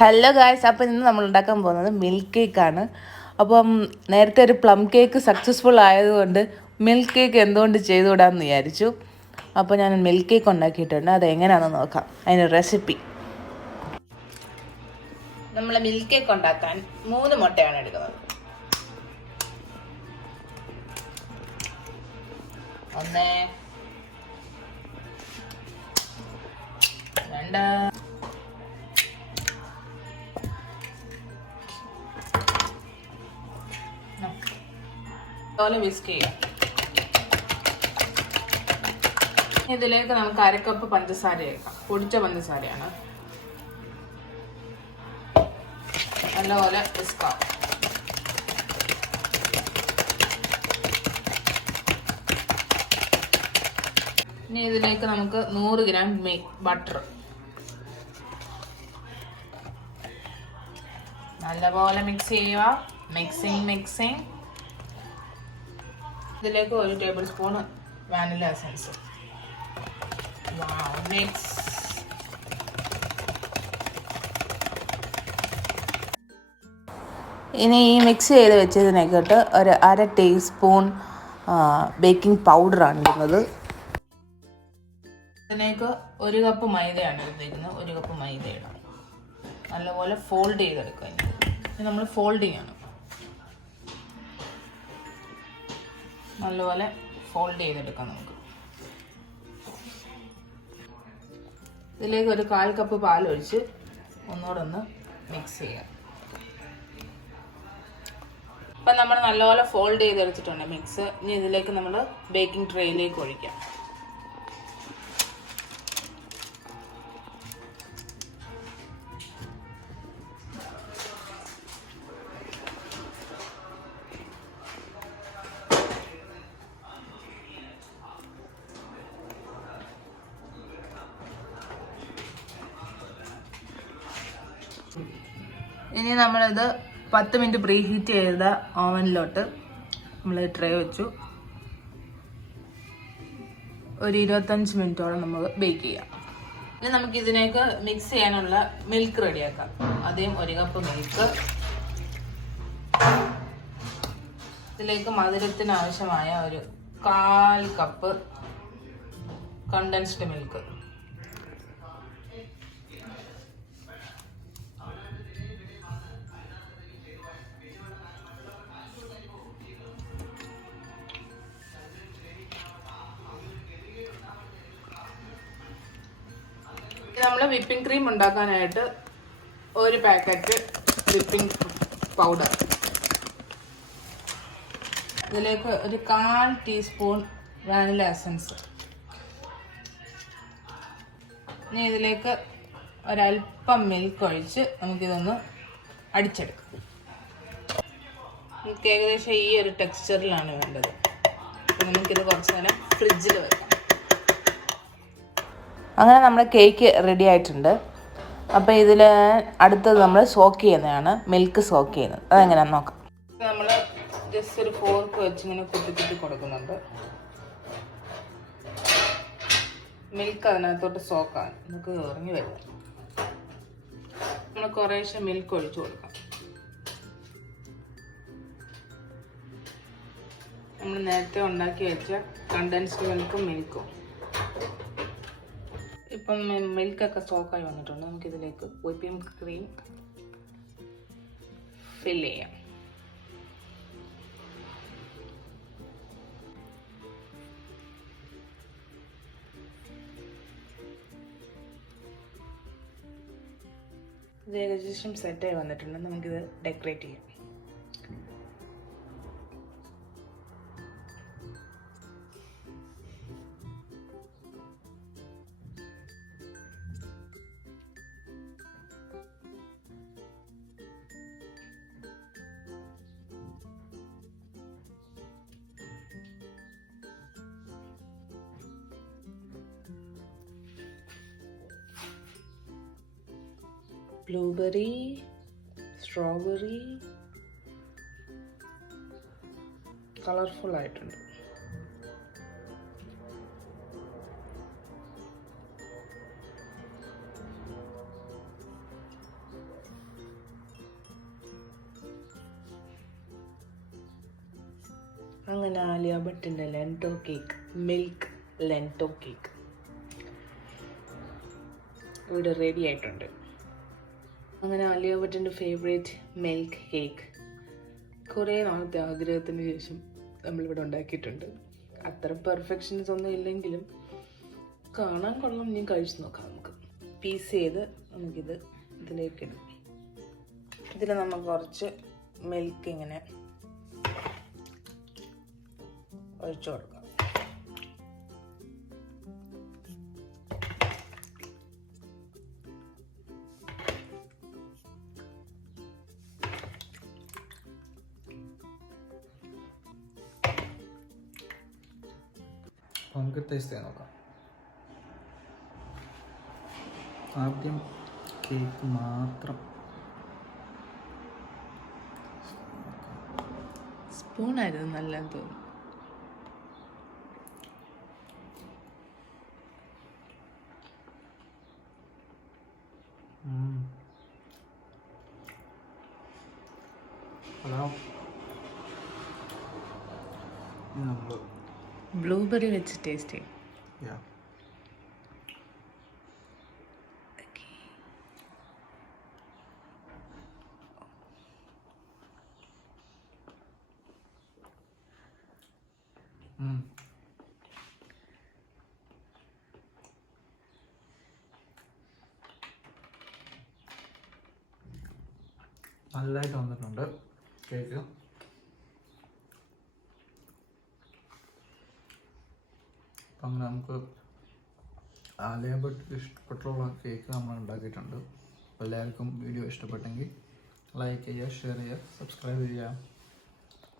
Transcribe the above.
Hello guys, അപ്പോൾ ഇന്ന് നമ്മൾ ഉണ്ടാക്കാൻ പോകുന്നത് മിൽക്ക് കേക്കാണ്. അപ്പം നേരത്തെ ഒരു പ്ലം കേക്ക് സക്സസ്ഫുൾ ആയതുകൊണ്ട് മിൽക്ക് കേക്ക് എന്തുകൊണ്ട് ചെയ്തുവിടാമെന്ന് വിചാരിച്ചു. അപ്പോൾ ഞാൻ മിൽക്ക് കേക്ക് ഉണ്ടാക്കിയിട്ടുണ്ട്. അതെങ്ങനെയാണെന്ന് നോക്കാം. അതിൻ്റെ റെസിപ്പി. നമ്മൾ മിൽക്ക് കേക്ക് ഉണ്ടാക്കാൻ 3 മുട്ടയാണ് എടുക്കുന്നത്. 1 2 വിസ്ക് ചെയ്യാം. ഇതിലേക്ക് നമുക്ക് 1/2 കപ്പ് പഞ്ചസാര ചേർക്കാം. പൊടിച്ച പഞ്ചസാരയാണ്. നല്ലപോലെ വിസ്കാം. ഇനി ഇതിലേക്ക് നമുക്ക് 100 ഗ്രാം ബട്ടർ നല്ലപോലെ മിക്സ് ചെയ്യുക. മിക്സിങ്. ഇതിലേക്ക് 1 table spoon vanilla essence. Mix. ഇനി ഈ മിക്സ് ചെയ്ത് വെച്ചതിനേക്കിട്ട് ഒരു 1/2 ടീസ്പൂൺ ബേക്കിംഗ് പൗഡറാണ് ഇടുന്നത്. ഇതിലേക്ക് 1 കപ്പ് മൈദയാണ് എടുത്തിരിക്കുന്നത്. 1 കപ്പ് മൈദ ഇടാം. നല്ലപോലെ ഫോൾഡ് ചെയ്തെടുക്കുക. ഇനി നമ്മൾ ഫോൾഡിങ് ആണ്. നല്ലപോലെ ഫോൾഡ് ചെയ്തെടുക്കാം നമുക്ക്. ഇതിലേക്ക് ഒരു 1/4 കപ്പ് പാലൊഴിച്ച് ഒന്നുകൂടെ മിക്സ് ചെയ്യാം. ഇപ്പം നമ്മൾ നല്ലപോലെ ഫോൾഡ് ചെയ്തെടുത്തിട്ടുണ്ട് മിക്സ്. ഇനി ഇതിലേക്ക് നമ്മൾ ബേക്കിംഗ് ട്രേയിലേക്ക് ഒഴിക്കാം. ഇനി നമ്മളിത് 10 മിനിറ്റ് പ്രീ ഹീറ്റ് ചെയ്ത ഓവനിലോട്ട് നമ്മൾ ട്രേ വെച്ചു. ഒരു 25 മിനിറ്റോളം നമ്മൾ ബേക്ക് ചെയ്യാം. ഇനി നമുക്ക് ഇതിലേക്ക് മിക്സ് ചെയ്യാനുള്ള മിൽക്ക് റെഡിയാക്കാം. ആദ്യം 1 കപ്പ് മിൽക്ക്. ഇതിലേക്ക് മധുരത്തിന് ആവശ്യമായ ഒരു 1/4 കപ്പ് കണ്ടൻസ്ഡ് മിൽക്ക്. നമ്മൾ വിപ്പിംഗ് ക്രീം ഉണ്ടാക്കാനായിട്ട് 1 പാക്കറ്റ് വിപ്പിംഗ് പൗഡർ. ഇതിലേക്ക് ഒരു 1/4 ടീസ്പൂൺ വാനില എസൻസ്. ഇനി ഇതിലേക്ക് ഒരല്പം മിൽക്ക് ഒഴിച്ച് നമുക്കിതൊന്ന് അടിച്ചെടുക്കാം. നമുക്ക് ഏകദേശം ഈ ഒരു ടെക്സ്ചറിലാണ് വേണ്ടത്. നമുക്കിത് കുറച്ച് നേരം ഫ്രിഡ്ജിൽ വെക്കാം. അങ്ങനെ നമ്മുടെ കേക്ക് റെഡി ആയിട്ടുണ്ട്. അപ്പോൾ ഇതിൽ അടുത്തത് നമ്മൾ സോക്ക് ചെയ്യുന്നതാണ്. മിൽക്ക് സോക്ക് ചെയ്യുന്നത് അതെങ്ങനെയാണെന്ന് നോക്കാം. നമ്മൾ ജസ്റ്റ് ഒരു ഫോർക്ക് വെച്ച് ഇങ്ങനെ കുത്തി കൊടുക്കുന്നുണ്ട്. മിൽക്ക് അതിനകത്തോട്ട് സോക്കാണ് നമുക്ക് ഇറങ്ങി വരും. നമ്മൾ കുറേശ്ശെ മിൽക്ക് ഒഴിച്ചു കൊടുക്കാം. നമ്മൾ നേരത്തെ ഉണ്ടാക്കി വെച്ച കണ്ടൻസ്ഡ് മിൽക്കും ഇപ്പം മിൽക്കൊക്കെ സോക്കായി വന്നിട്ടുണ്ട്. നമുക്കിതിലേക്ക് വിപ്പിംഗ് ക്രീം ഫില്ല് ചെയ്യാം. ഇത് ഏകദേശം സെറ്റായി വന്നിട്ടുണ്ട്. നമുക്കിത് ഡെക്കറേറ്റ് ചെയ്യാം. ബ്ലൂബെറി, സ്ട്രോബെറി കളർഫുൾ ആയിട്ടുണ്ട്. അങ്ങനെ ആലിയ ഭട്ടിൻ്റെ ലെൻറ്റോ കേക്ക്, മിൽക്ക് ലെൻറ്റോ കേക്ക് ഇവിടെ റെഡി ആയിട്ടുണ്ട്. അങ്ങനെ ആലിയ ഭട്ടിൻ്റെ ഫേവറേറ്റ് മിൽക്ക് കേക്ക് കുറേ നാളത്തെ ആഗ്രഹത്തിന് ശേഷം നമ്മളിവിടെ ഉണ്ടാക്കിയിട്ടുണ്ട്. അത്ര പെർഫെക്ഷൻസ് ഒന്നും ഇല്ലെങ്കിലും കാണാൻ കൊള്ളാം. ഇനി കഴിച്ച് നോക്കാം. നമുക്ക് പീസ് ചെയ്ത് നമുക്കിത് ഇതിലേക്ക് ഇടും. ഇതിൽ നമുക്ക് കുറച്ച് മിൽക്ക് ഇങ്ങനെ ഒഴിച്ചു കൊടുക്കാം. നമുക്ക് ടേസ്റ്റ് ചെയ്യാൻ നോക്കാം. ആദ്യം കേക്ക് മാത്രം സ്പൂണായിരുന്നു നല്ലതെന്ന് തോന്നുന്നു. അതാ നമ്മൾ ബ്ലൂബെറി വെച്ച് ടേസ്റ്റ് ചെയ്യും. നല്ലതായിട്ട് വന്നിട്ടുണ്ട് കേക്ക്. അപ്പം അങ്ങനെ നമുക്ക് ആലിയ ഭട്ട് ഇഷ്ടപ്പെട്ടുള്ള കേക്ക് നമ്മൾ ഉണ്ടാക്കിയിട്ടുണ്ട്. എല്ലാവർക്കും വീഡിയോ ഇഷ്ടപ്പെട്ടെങ്കിൽ ലൈക്ക് ചെയ്യുക, ഷെയർ ചെയ്യുക, സബ്സ്ക്രൈബ് ചെയ്യുക.